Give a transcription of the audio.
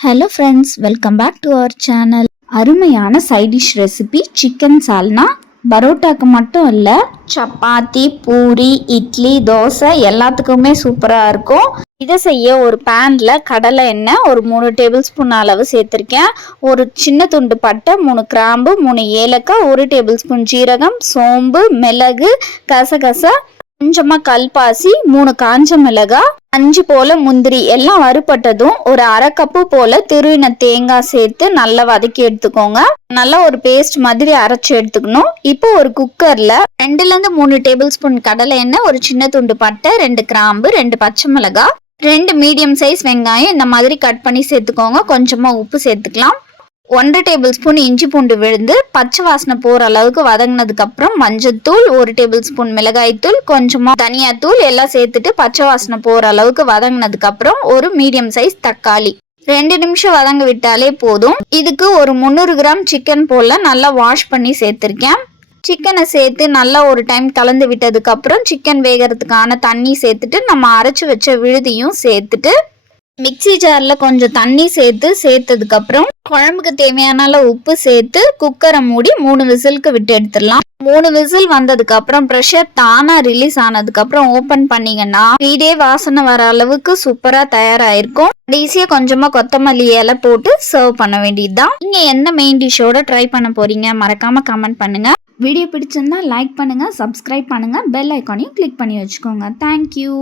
Hello friends, welcome back to our channel. அருமையான side dish recipe chicken salna. பரோட்டாக்கு மட்டும் இல்லை, சப்பாத்தி, பூரி, இட்லி, தோசை எல்லாத்துக்குமே சூப்பராக இருக்கும். இதை செய்ய ஒரு பேனில் கடலை எண்ணெய் ஒரு 3 டேபிள் ஸ்பூன் அளவு சேர்த்துருக்கேன். ஒரு சின்ன துண்டு பட்டை, 3 கிராம்பு, 3 ஏலக்காய், 1 டேபிள் ஸ்பூன் ஜீரகம், சோம்பு, மிளகு, கசகசா, கொஞ்சமாக கல்பாசி, 3 காஞ்ச மிளகாய், 5 போல முந்திரி எல்லாம் வறுபட்டதும் ஒரு 1/2 கப்பு போல துருவின தேங்காய் சேர்த்து நல்லா வதக்கி எடுத்துக்கோங்க. நல்லா ஒரு பேஸ்ட் மாதிரி அரைச்சி எடுத்துக்கணும். இப்போ ஒரு குக்கர்ல 2ல இருந்து 3 டேபிள் ஸ்பூன் கடலை எண்ணெய், ஒரு சின்ன துண்டு பட்டை, 2 கிராம்பு, 2 பச்சை மிளகாய், 2 மீடியம் சைஸ் வெங்காயம் இந்த மாதிரி கட் பண்ணி சேர்த்துக்கோங்க. கொஞ்சமா உப்பு சேர்த்துக்கலாம். 1 டேபிள் ஸ்பூன் இஞ்சி பூண்டு விழுந்து பச்சை வாசனை போகிற அளவுக்கு வதங்கினதுக்கு அப்புறம் மஞ்சத்தூள், 1 டேபிள் ஸ்பூன் மிளகாய்த்தூள், கொஞ்சமா தனியாத்தூள் எல்லாம் சேர்த்துட்டு பச்சை வாசனை போகிற அளவுக்கு வதங்கினதுக்கு அப்புறம் ஒரு மீடியம் சைஸ் தக்காளி 2 நிமிஷம் வதங்க விட்டாலே போதும். இதுக்கு ஒரு 300 கிராம் சிக்கன் போல நல்லா வாஷ் பண்ணி சேர்த்துருக்கேன். சிக்கனை சேர்த்து நல்லா ஒரு டைம் கலந்து விட்டதுக்கு அப்புறம் சிக்கன் வேகிறதுக்கான தண்ணி சேர்த்துட்டு நம்ம அரைச்சி வச்ச விழுதியும் சேர்த்துட்டு மிக்சி ஜாரில் கொஞ்சம் தண்ணி சேர்த்ததுக்கு அப்புறம் குழம்புக்கு தேவையான அளவு உப்பு சேர்த்து குக்கரை மூடி 3 விசிலுக்கு விட்டு எடுத்துடலாம். 3 விசில் வந்ததுக்கு அப்புறம் ப்ரெஷர் தானா ரிலீஸ் ஆனதுக்கு அப்புறம் ஓபன் பண்ணீங்கன்னா வீடே வாசனை வர அளவுக்கு சூப்பரா தயாராயிருக்கும். ஈஸியா கொஞ்சமா கொத்தமல்லி இலை போட்டு சர்வ் பண்ண வேண்டியதுதான். நீங்க எந்த மெயின் டிஷ்ஷோட ட்ரை பண்ண போறீங்க மறக்காம கமெண்ட் பண்ணுங்க. வீடியோ பிடிச்சிருந்தா லைக் பண்ணுங்க, சப்ஸ்கிரைப் பண்ணுங்க, பெல் ஐக்கானையும் கிளிக் பண்ணி வச்சுக்கோங்க. தேங்க்யூ.